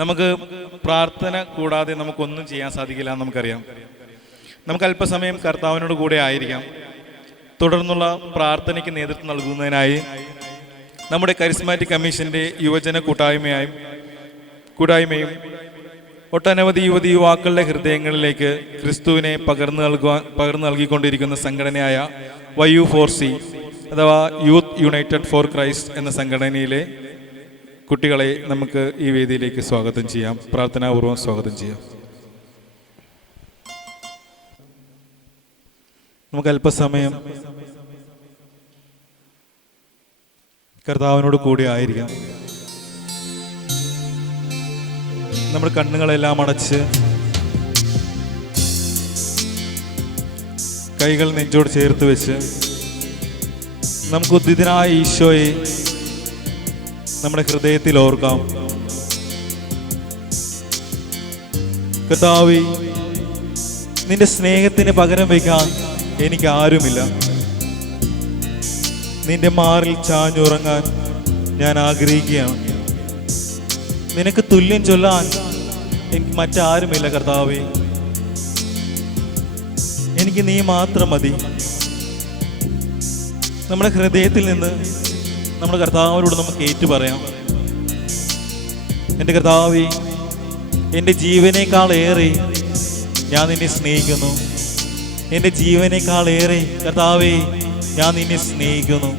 നമുക്ക് പ്രാർത്ഥന കൂടാതെ നമുക്കൊന്നും ചെയ്യാൻ സാധിക്കില്ല എന്ന് നമുക്കറിയാം. നമുക്ക് അല്പസമയം കർത്താവിനോട് കൂടെ ആയിരിക്കാം. തുടർന്നുള്ള പ്രാർത്ഥനയ്ക്ക് നേതൃത്വം നൽകുന്നതിനായി നമ്മുടെ കരിസ്മാറ്റിക് കമ്മീഷൻ്റെ യുവജന കൂട്ടായ്മയും ഒട്ടനവധി യുവാക്കളുടെ ഹൃദയങ്ങളിലേക്ക് ക്രിസ്തുവിനെ പകർന്നു നൽകിക്കൊണ്ടിരിക്കുന്ന സംഘടനയായ YU4C അഥവാ യൂത്ത് യുണൈറ്റഡ് ഫോർ ക്രൈസ്റ്റ് എന്ന സംഘടനയിലെ കുട്ടികളെ നമുക്ക് ഈ വേദിയിലേക്ക് സ്വാഗതം ചെയ്യാം. പ്രാർത്ഥനാപൂർവ്വം സ്വാഗതം ചെയ്യാം. നമുക്ക് അല്പസമയം കർത്താവിനോട് കൂടി ആയിരിക്കാം. നമ്മുടെ കണ്ണുകളെല്ലാം അടച്ച് കൈകൾ നെഞ്ചോട് ചേർത്ത് വെച്ച് നമുക്ക് ഉദ്ധിതനായ ഈശോയെ നമ്മുടെ ഹൃദയത്തിൽ ഓർക്കാം. കർത്താവേ, നിന്റെ സ്നേഹത്തിന് പകരം വയ്ക്കാൻ എനിക്ക് ആരുമില്ല. നിന്റെ മാറിൽ ചാഞ്ഞുറങ്ങാൻ ഞാൻ ആഗ്രഹിക്കുകയാണ്. നിനക്ക് തുല്യം ചൊല്ലാൻ എനിക്ക് മറ്റാരുമില്ല. കർത്താവേ, എനിക്ക് നീ മാത്രം മതി. നമ്മുടെ ഹൃദയത്തിൽ നിന്ന് നമ്മുടെ കർത്താവിനോട് നമുക്ക് ഏറ്റു പറയാം. എൻ്റെ കർത്താവേ, എൻ്റെ ജീവനേക്കാളേറെ ഞാൻ നിന്നെ സ്നേഹിക്കുന്നു. എൻ്റെ ജീവനേക്കാളേറെ കർത്താവേ, ഞാൻ നിന്നെ സ്നേഹിക്കുന്നു.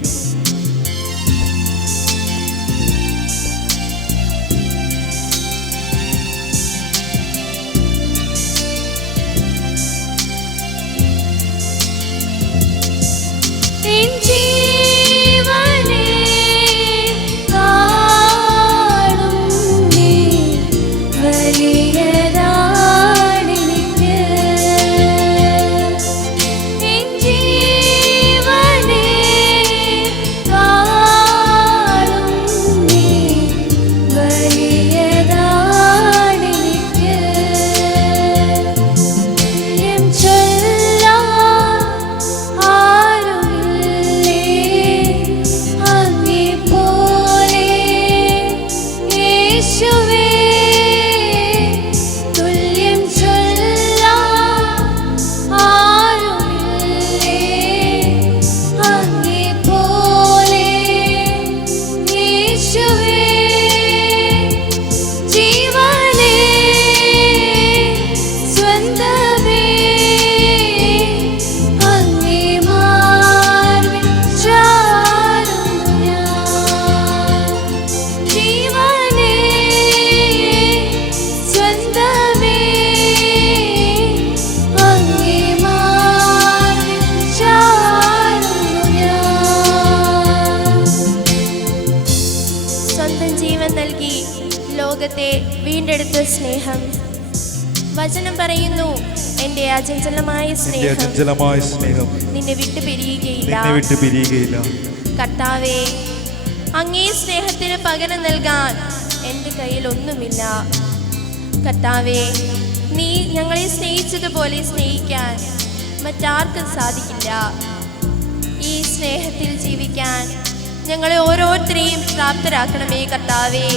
വീണ്ടെടുത്ത സ്നേഹം. വചനം പറയുന്നു, എന്റെ അചഞ്ചലമായ സ്നേഹം നിന്നെ വിട്ടു പിരിയുകയില്ല. കർത്താവേ, അങ്ങേ സ്നേഹത്തിന് പകരം നൽകാൻ എൻ്റെ കയ്യിൽ ഒന്നുമില്ല. കർത്താവേ, നീ ഞങ്ങളെ സ്നേഹിച്ചതുപോലെ സ്നേഹിക്കാൻ മറ്റാർക്കും സാധിക്കില്ല. ഈ സ്നേഹത്തിൽ ജീവിക്കാൻ ഞങ്ങളെ ഓരോരുത്തരെയും പ്രാപ്തരാക്കണമേ കർത്താവേ.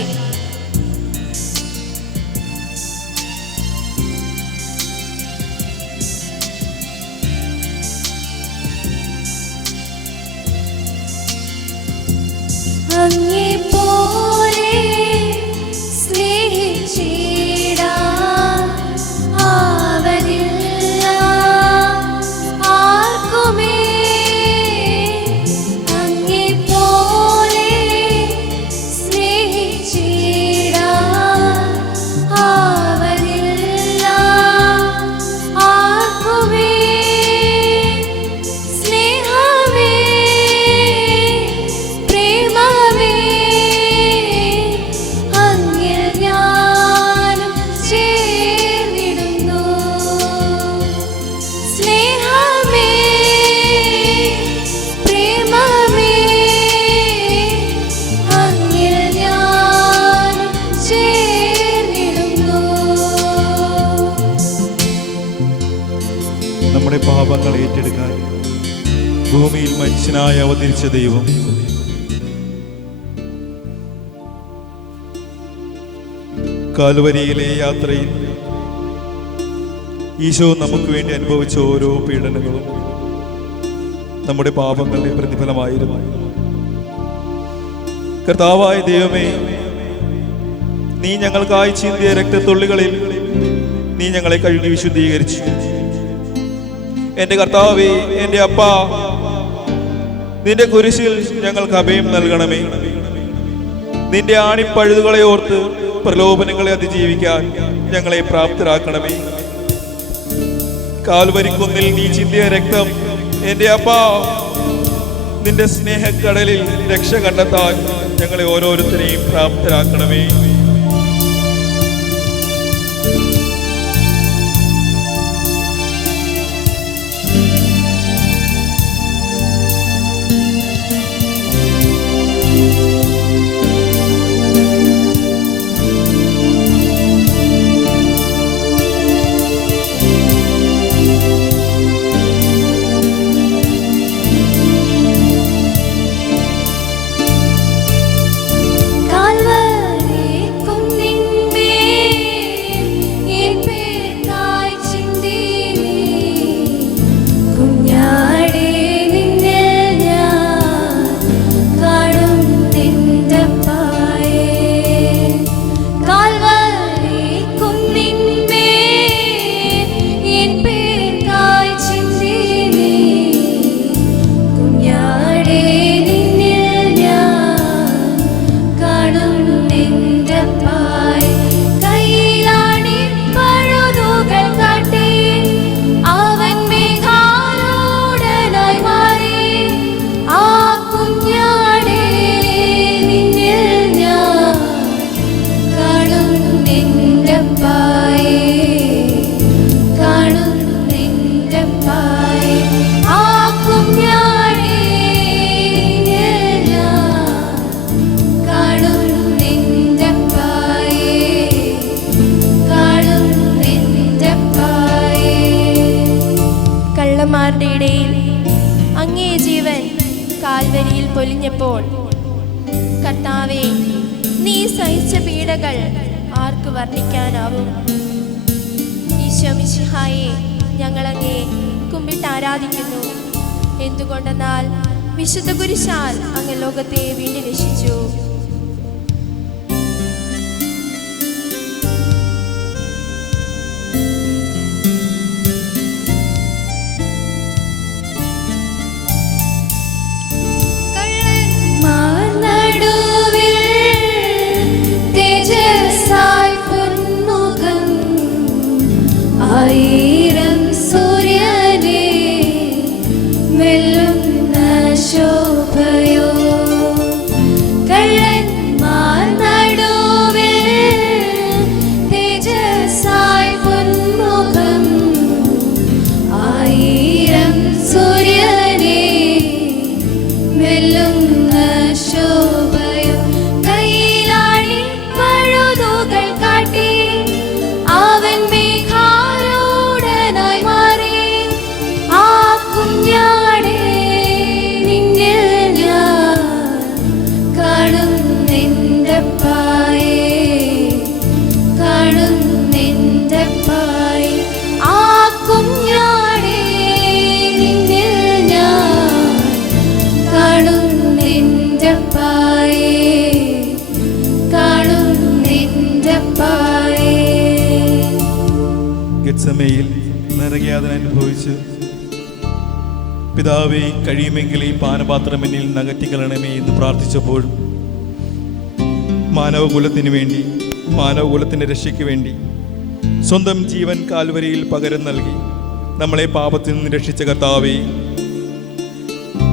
അങ്ങേ പോലെ സ്നേഹിച്ചിടാൻ ആവതില്ല ആർക്കുമേ. അങ്ങേ പോലെ സ്നേഹിച്ചിടാൻ ആവതില്ല ആർക്കുമേ. സ്നേഹമേ, നമ്മുടെ പാപങ്ങൾ ഏറ്റെടുക്കാൻ ഭൂമിയിൽ മനുഷ്യനായി അവതരിച്ച ദൈവം കാൽവരിയിലെ യാത്രയിൽ ഈശോ നമുക്ക് വേണ്ടി അനുഭവിച്ച ഓരോ പീഡനങ്ങളും നമ്മുടെ പാപങ്ങളുടെ പ്രതിഫലമായിരുന്നു. കർത്താവായ ദൈവമേ, നീ ഞങ്ങൾക്കായി ചിന്തിയ രക്തത്തുള്ളികളിൽ നീ ഞങ്ങളെ കഴുകി വിശുദ്ധീകരിച്ചു. എൻ്റെ കർത്താവേ, എൻ്റെ അപ്പാ, നിന്റെ കുരിശിൽ ഞങ്ങൾക്ക് അഭയം നൽകണമേ. നിന്റെ ആണിപ്പഴുതുകളെ ഓർത്ത് പ്രലോഭനങ്ങളെ അതിജീവിക്കാൻ ഞങ്ങളെ പ്രാപ്തരാക്കണമേ. കാൽവരിക്കുന്നിൽ നീ ചിന്തിയ രക്തം, എൻ്റെ അപ്പാ, നിന്റെ സ്നേഹക്കടലിൽ രക്ഷ കണ്ടെത്താൻ ഞങ്ങളെ ഓരോരുത്തരെയും പ്രാപ്തരാക്കണമേ. കള്ളന്മാരുടെ ഇടയിൽ അങ്ങേ ജീവൻ കാൽവരിയിൽ പൊലിഞ്ഞപ്പോൾ, കർത്താവേ, നീ സഹിച്ച പീഡകൾ ആർക്ക് വർണ്ണിക്കാനാവും? ഈശോ മിശിഹായെ, ഞങ്ങളങ്ങേ കുമ്പിട്ട് ആരാധിക്കുന്നു. എന്തുകൊണ്ടെന്നാൽ വിശുദ്ധ കുരിശാൽ അങ്ങ് ലോകത്തെ വീണ്ടും രക്ഷിച്ചു. ആയിരം സൂര്യനെ വെല്ലുന്ന ശോഭയോ, കള്ളന്മാർ നടുവിൽ തേജസ്സായി പൊന്മുഖം. ആയിരം സൂര്യനെ വെല്ലുന്ന ശോഭയോ, കയ്യിലാണി പഴുതുകൾ കാട്ടി അവൻ ഗെത്സമേയിൽ നരകയാതന അനുഭവിച്ച്, പിതാവേ, കഴിയുമെങ്കിൽ ഈ പാനപാത്രം എന്നിൽ നകറ്റിക്കളണമേ എന്ന് പ്രാർത്ഥിച്ചപ്പോൾ, മാനവകുലത്തിന് വേണ്ടി, മാനവകുലത്തിൻ്റെ രക്ഷയ്ക്ക് വേണ്ടി സ്വന്തം ജീവൻ കാൽവരിയിൽ പകരം നൽകി നമ്മളെ പാപത്തിൽ നിന്ന് രക്ഷിച്ച കർത്താവേ,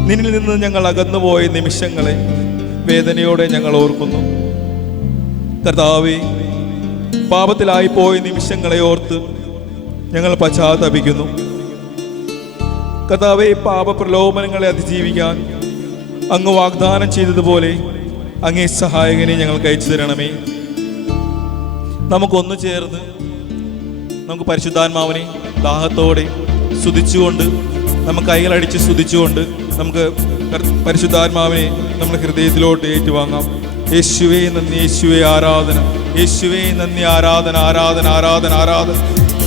നിന്നിൽ നിന്ന് ഞങ്ങൾ അകന്നുപോയ നിമിഷങ്ങളെ വേദനയോടെ ഞങ്ങൾ ഓർക്കുന്നു. കർത്താവേ, പാപത്തിലായി പോയ നിമിഷങ്ങളെ ഓർത്ത് ഞങ്ങൾ പശ്ചാത്തപിക്കുന്നു. കർത്താവേ, പാപപ്രലോഭനങ്ങളെ അതിജീവിക്കാൻ അങ്ങ് വാഗ്ദാനം ചെയ്തതുപോലെ അങ്ങേ സഹായകനെ ഞങ്ങൾക്ക് അയച്ചു തരണമേ. നമുക്കൊന്നു ചേർന്ന് നമുക്ക് പരിശുദ്ധാത്മാവിനെ ദാഹത്തോടെ സ്തുതിച്ചുകൊണ്ട്, നമുക്ക് കൈകളടിച്ച് സ്തുതിച്ചുകൊണ്ട് നമുക്ക് പരിശുദ്ധാത്മാവിനെ നമ്മുടെ ഹൃദയത്തിലോട്ട് ഏറ്റുവാങ്ങാം. യേശുവേ നന്ദി, യേശുവേ ആരാധന, യേശുവേ നന്ദി, ആരാധന ആരാധന ആരാധന ആരാധന.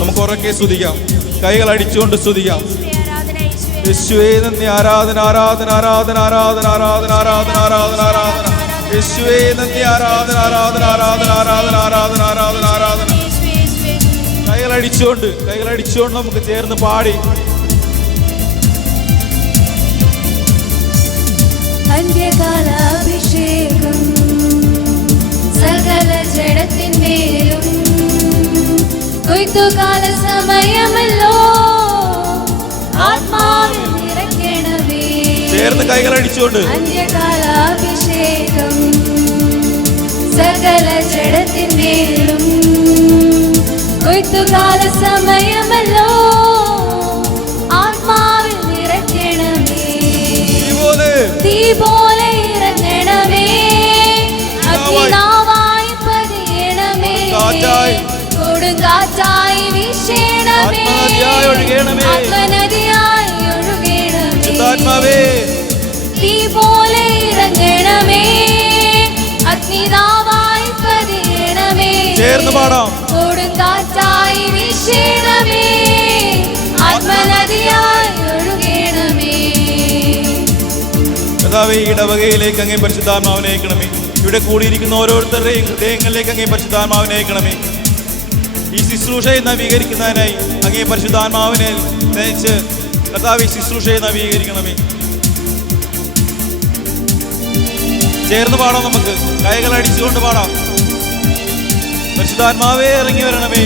നമുക്ക് ഉറക്കെ സ്തുതിക്കാം, കൈകൾ അടിച്ചുകൊണ്ട് സ്തുതിക്കാം. യേശുവേ നന്ദി, ആരാധന ആരാധന ആരാധന ആരാധന ആരാധന ആരാധന ആരാധന ആരാധന. യേശുവേ നന്ദി, ആരാധന ആരാധന ആരാധന ആരാധന ആരാധന ആരാധന ആരാധന. കൈകൾ അടിച്ചുകൊണ്ട് നമുക്ക് ചേർന്ന് പാടി. അന്ത്യകാലാഭിഷേകം സകല ജഡത്തിന്മേലും കൊയ്ത്തുകാല സമയമല്ലോ, ആത്മാവിൽ നിറയ്ക്കണമേ. ചേർന്ന് കൈകൾ അടിച്ചുകൊണ്ട് അന്ത്യകാലാഭിഷേകം സകല ജഡത്തിന്മേലും കൊയ്ത്തുകാല സമയമല്ലോ, ആത്മാവിൽ നിറയ്ക്കണമേ. തീ പോലെ ഇറങ്ങണമേ, അഗ്നിനാവായി പതിയണമേ, കൊടുങ്കാറ്റായി വീശണമേ, ആത്മനദിയായി ഒഴുകണമേ. തീ പോലെ ഇറങ്ങണമേ, അഗ്നിനാവായി പതിയണമേ, ചേർന്ന് പാടാം. കൊടുങ്കാറ്റായി വീശണമേ, ആത്മനദിയായി ഒഴുകണമേ. കർത്താവേ, ഇടവകയിലേക്ക് അങ്ങേ പരിശുദ്ധാത്മാവിനെ അയക്കണമേ. ഇവിടെ കൂടിയിരിക്കുന്ന ഓരോരുത്തരുടെയും ഹൃദയങ്ങളിലേക്ക് അങ്ങേ പരിശുദ്ധാത്മാവിനെ അയക്കണമേ. ഈ ശുശ്രൂഷയെ നവീകരിക്കുന്നതിനായി അങ്ങേ പരിശുദ്ധാത്മാവിനെ നയിച്ച് കർത്താവേ ശുശ്രൂഷയെ നവീകരിക്കണമേ. ചേർന്ന് പാടാം, നമുക്ക് കൈകൾ അടിച്ചുകൊണ്ട് പാടാം. പരിശുദ്ധാത്മാവേ ഇറങ്ങി വരണമേ.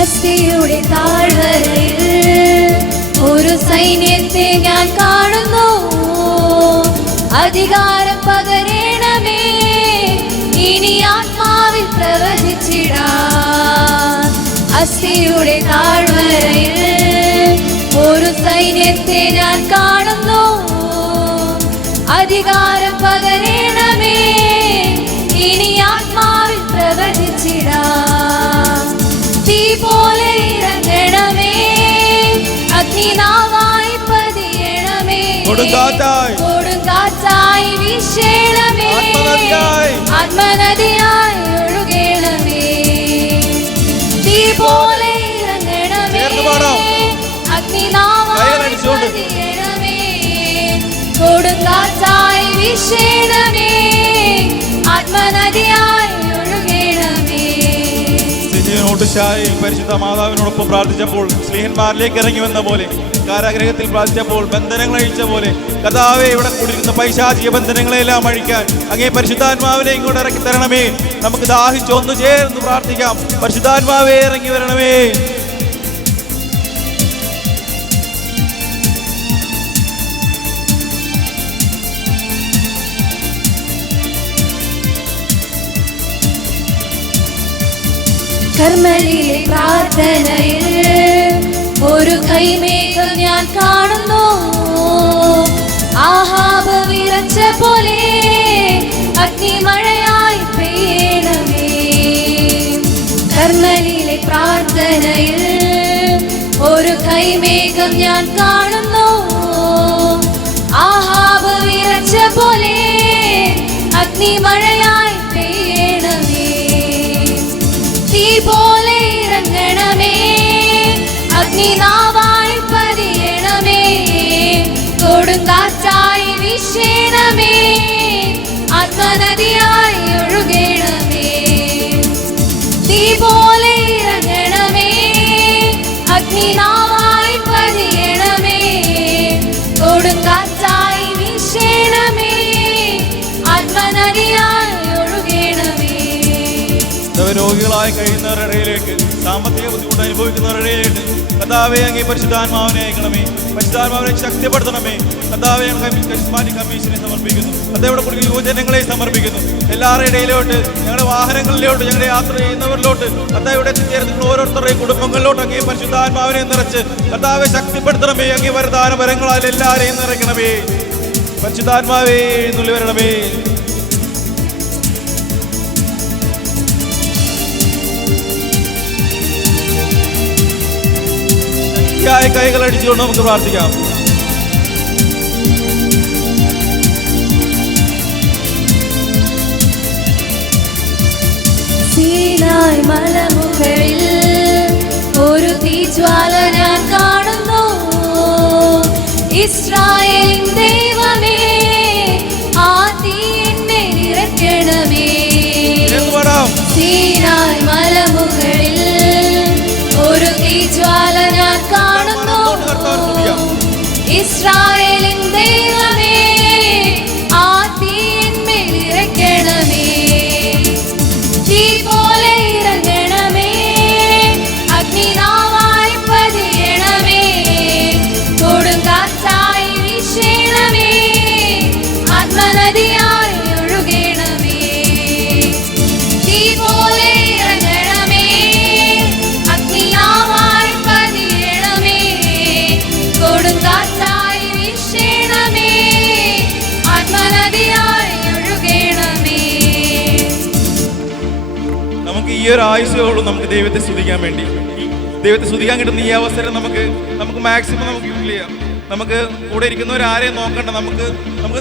അസ്ഥിയുടെ താഴ്വരയിൽ ഒരു സൈന്യത്തെ ഞാൻ കാണുന്നു, അധികാരം പകരണമേ, ഇനി ആത്മാവിൽ പ്രവചിച്ചിടാം. അസ്ഥിയുടെ താഴ്വരയിൽ ഒരു സൈന്യത്തെ ഞാൻ കാണുന്നു, അധികാരം പകരണമേ, ഇനി ആത്മാവിൽ പ്രവചിച്ചിടാം. തീ പോലെ ഇറങ്ങണമേ, അഗ്നിനാവായി പതിയണമേ, കൊടുങ്കാറ്റായി വീശണമേ, ആത്മനദിയായി ഒഴുകണമേ. തീ പോലെ ഇറങ്ങണമേ, അഗ്നിനാവായി പതിയണമേ, കൊടുങ്കാറ്റായി വീശണമേ, ആത്മനദിയായി ഒഴുകണമേ. പരിശുദ്ധ മാതാവിനോടൊപ്പം പ്രാർത്ഥിച്ചപ്പോൾ സ്ലീഹന്മാരിലേക്ക് ഇറങ്ങി വന്ന പോലെ, കാരാഗ്രഹത്തിൽ പ്രാർത്ഥിച്ചപ്പോൾ ബന്ധനങ്ങൾ അഴിച്ച പോലെ, കർത്താവേ ഇവിടെ കൂടിയിരുന്ന പൈശാചിക ബന്ധനങ്ങളെല്ലാം അഴിക്കാൻ അങ്ങേ പരിശുദ്ധാത്മാവിനെ ഇങ്ങോട്ട് ഇറക്കി തരണമേ. നമുക്ക് ദാഹിച്ച് ഒന്ന് ചേർന്ന് പ്രാർത്ഥിക്കാം. പരിശുദ്ധാത്മാവേ ഇറങ്ങി വരണമേ. കർമ്മലിലെ പ്രാർത്ഥനയിൽ ഒരു കൈമേഘം ഞാൻ കാണുന്നു, ആഹാബ് വിറച്ച പോലെ അഗ്നിമഴയായി പെയ്യണമേ. കർമ്മലിലെ പ്രാർത്ഥനയിൽ ഒരു കൈമേഘം ഞാൻ കാണുന്നു, ആഹാബ് വിറച്ച പോലെ അഗ്നിമഴയായി പെയ്യണമേ. തീ പോലെ ഇറങ്ങണമേ, അഗ്നിനാവായി പതിയണമേ, കൊടുങ്കാറ്റായി വീശണമേ, ആത്മനദിയായി ഒഴുകണമേ. തീ പോലെ ഇറങ്ങണമേ, അഗ്നിനാവായി പതിയണമേ, കൊടുങ്കാറ്റായി വീശണമേ, ആത്മനദിയായി ഒഴുകണമേ. രോഗികളായി കഴിയുന്നവരുടെ ഇടയിലേക്ക്, സാമ്പത്തിക ബുദ്ധിമുട്ട് അനുഭവിക്കുന്നവരുടെ ഇടയിലേക്ക് കർത്താവേ അങ്ങേ പരിശുദ്ധാത്മാവിനെ അയക്കണമേ. പരിശുദ്ധാത്മാവിനെ ശക്തിപ്പെടുത്തണമേ. കർത്താവേ കമ്മീഷനെ സമർപ്പിക്കുന്നു. കർത്താവിടെ കൂടി യുവജനങ്ങളെ സമർപ്പിക്കുന്നു. എല്ലാവരുടെ ഇടയിലോട്ട്, ഞങ്ങളുടെ വാഹനങ്ങളിലോട്ട്, ഞങ്ങളുടെ യാത്ര ചെയ്യുന്നവരിലോട്ട്, കർത്താവിടെ എത്തിച്ചേർന്ന് ഓരോരുത്തരുടെയും കുടുംബങ്ങളിലോട്ട് അങ്ങേ പരിശുദ്ധാത്മാവിനെ നിറച്ച് കർത്താവെ ശക്തിപ്പെടുത്തണമേ. അങ്ങേ വരദാന വരങ്ങളാൽ എല്ലാവരെയും നിറയ്ക്കണമേ. പരിശുദ്ധാത്മാവേ എന്നുള്ളി വരണമേ. ശക്തിയായ കൈകൾ അടിച്ചുകൊണ്ട് നമുക്ക് പ്രാർത്ഥിക്കാം. സീനായ് മലമുകളിൽ ഒരു തീജ്വാല ഞാൻ കാണുന്നു. ഇസ്രായേലിൻ ദൈവമേ, ആ തീ എന്നെ നിറയ്ക്കണമേ. സീനായ് മലമുകളിൽ ഒരു തീജ്വാല ഞാൻ കാണുന്നു. ഇസ്രായേലിൻ ദൈവമേ, ആ തീ എന്നെ നിറയ്ക്കണമേ. തീ പോലെ ഇറങ്ങണമേ, അഗ്നിനാവായി പതിയണമേ, കൊടുങ്കാറ്റായി വീശണമേ, ആത്മനദിയായി ഒഴുകണമേ. തീ പോലെ ഇറങ്ങണമേ, അഗ്നിനാവായി പതിയണമേ, കൊടുങ്കാറ്റായി വീശണമേ, ആത്മനദിയായി ഒഴുകണമേ. നമുക്ക് ഈ ഒരു ആയുസേ ഉള്ളൂ നമുക്ക് ദൈവത്തെ സ്തുതിക്കാൻ വേണ്ടി. ദൈവത്തെ സ്തുതിക്കാൻ കിട്ടുന്ന ഈ അവസരം നമുക്ക് മാക്സിമം നമുക്ക് യൂസ് ചെയ്യാം. നമുക്ക് കൂടെ ഇരിക്കുന്നവരാരെയും നോക്കണ്ട. നമുക്ക്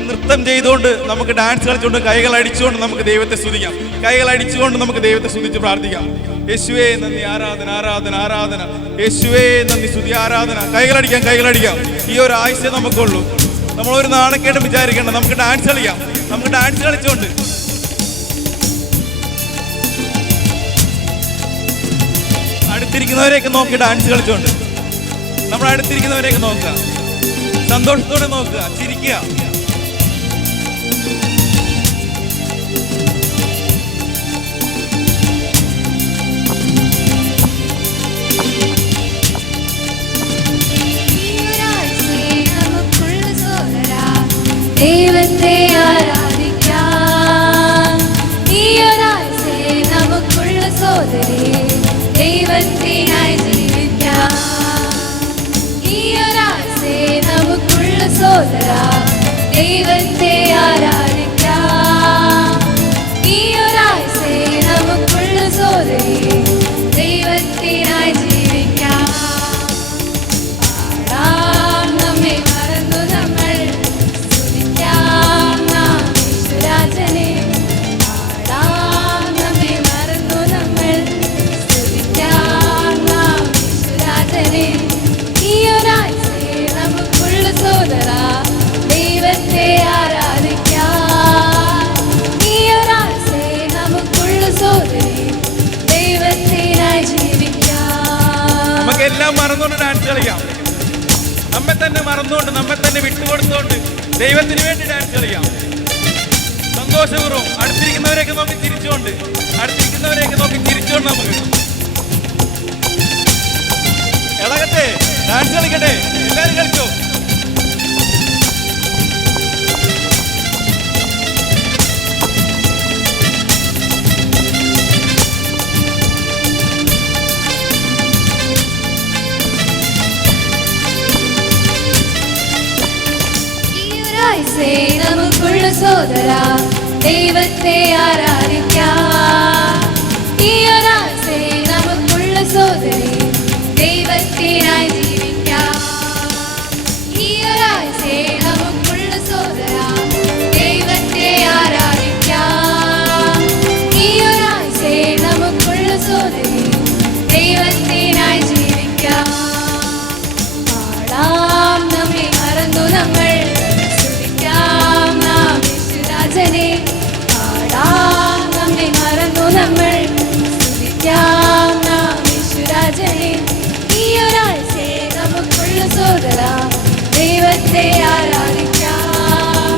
നൃത്തം ചെയ്തുകൊണ്ട്, നമുക്ക് ഡാൻസ് കളിച്ചുകൊണ്ട്, കൈകൾ അടിച്ചുകൊണ്ട് നമുക്ക് ദൈവത്തെ സ്തുതിക്കാം. കൈകൾ അടിച്ചുകൊണ്ട് നമുക്ക് ദൈവത്തെ സ്തുതിച്ച് പ്രാർത്ഥിക്കാം. യേശുവേ നന്ദി, ആരാധന ആരാധന ആരാധന. യേശുവേ നന്ദി, സ്തുതി, ആരാധന. കൈകളടിക്കാം. ഈ ഒരു ആയുസേ നമുക്കുള്ളൂ. നമ്മളൊരു നാണക്കേടും വിചാരിക്കേണ്ട. നമുക്ക് ഡാൻസ് കളിക്കാം. നമുക്ക് ഡാൻസ് കളിച്ചുകൊണ്ട് അടുത്തിരിക്കുന്നവരെയൊക്കെ നോക്കി ഡാൻസ് കളിച്ചോണ്ട് നമ്മൾ അടുത്തിരിക്കുന്നവരെയൊക്കെ നോക്കുക, സന്തോഷത്തോടെ നോക്കുക, ചിരിക്കുക. ദൈവത്തെ ആരാധിക്കാം. ഈ ഒരാഴ്ച നമുക്കുള്ള സോദരി, ദൈവത്തിനായി ജീവിക്കാം. ഈ ഒരാഴ്ച നമുക്കുള്ള സോദര, ദൈവത്തെ ആരാധിക്കാം. ഈ ഒരാഴ്ച നമുക്കുള്ള സോദരി, ദൈവത്തിനായി ജീവിക്കാം. പാടാം നമ്മെ മറന്നു നമ്മൾ, സ്തുതിക്കാം നാം യേശുരാജനെ. പാടാം നമ്മെ മറന്നു നമ്മൾ, സ്തുതിക്കാം നാം യേശുരാജനെ. ഈ ഒരാഴ്ച നമുക്കുള്ള സോദര, ദൈവത്തെ ആരാധിക്കാം. ഈ ഒരാഴ്ച നമുക്കുള്ള സോദരി, ദൈവത്തിനായി ജീവിക്കാം. നമുക്കെല്ലാം മറന്നുകൊണ്ട് ഡാൻസ് കളിക്കാം. നമ്മെ തന്നെ മറന്നുകൊണ്ട്, നമ്മെ തന്നെ വിട്ടുകൊടുത്തുകൊണ്ട് ദൈവത്തിന് വേണ്ടി ഡാൻസ് കളിക്കാം. സന്തോഷപൂർവ്വം അടുത്തിരിക്കുന്നവരെയൊക്കെ നോക്കി ചിരിച്ചുകൊണ്ട് നമുക്ക് ഇളകട്ടെ, ഡാൻസ് കളിക്കട്ടെ. എല്ലാവരും കളിച്ചോ. നമുക്കുള്ള സോദര, ദൈവത്തെ ആരാധിക്കാം. ഈ ഒരാഴ്ച നമുക്കുള്ള സോദരി, ദൈവത്തിനായി ജീവിക്കാം. ഈ ഒരാഴ്ച നമുക്കുള്ള സോദര, ദൈവത്തെ ആരാധിക്കാം. ഈ ഒരാഴ്ച നമുക്കുള്ള സോദരി, ദൈവത്തിനായി ജീവിക്കാം. പാടാം നമ്മെ മറന്നു നമ്മൾ, സ്തുതിക്കാം നാം യേശുരാജനെ. പാടാം നമ്മെ മറന്നു നമ്മൾ, സ്തുതിക്കാം നാം യേശുരാജനെ. ഈ ഒരാഴ്ച നമുക്കുള്ള സോദര, ദൈവത്തെ ആരാധിക്കാം.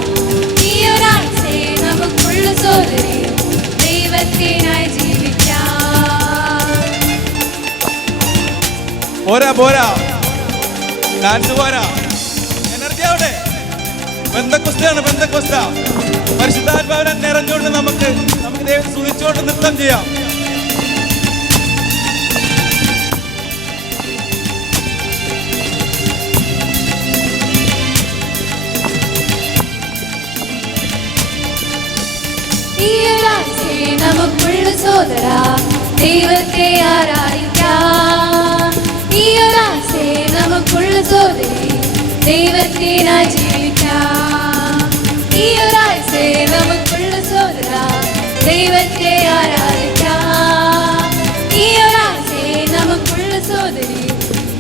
ഈ ഒരാഴ്ച നമുക്കുള്ള സോദരി, ദൈവത്തിനായി ജീവിക്കാം. പോരാ ഡാൻസ് പോരാ, എനർജി ആവട്ടെ. ബന്ധക്കുസ്തയാണ്, ബന്ധക്കുസ്ത. പരിശുദ്ധാത്മാവിനെ നിറഞ്ഞുകൊണ്ട് നമുക്ക് ദൈവത്തെ സ്തുതിച്ചുകൊണ്ട് നൃത്തം ചെയ്യാം. ഈ ഒരാഴ്ച നമുക്കുള്ള സോദര, ദൈവത്തെ ആരാധിക്കാം. ഈ ഒരാഴ്ച നമുക്ക് സോദരി ദൈവത്തിനായി ജീവിക്കാം. ഈ ഒരാഴ്ച നമുക്കുള്ള സോദര ദൈവത്തെ ആരാധിക്കാം. ഈ ഒരാഴ്ച നമുക്കുള്ള സോദരി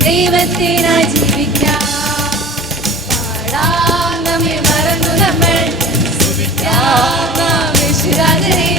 ദൈവത്തിനായി ജീവിക്കാം. പാടാം നമ്മെ മറന്നു നമ്മൾ സ്തുതിക്കാം നാം യേശുരാജനെ.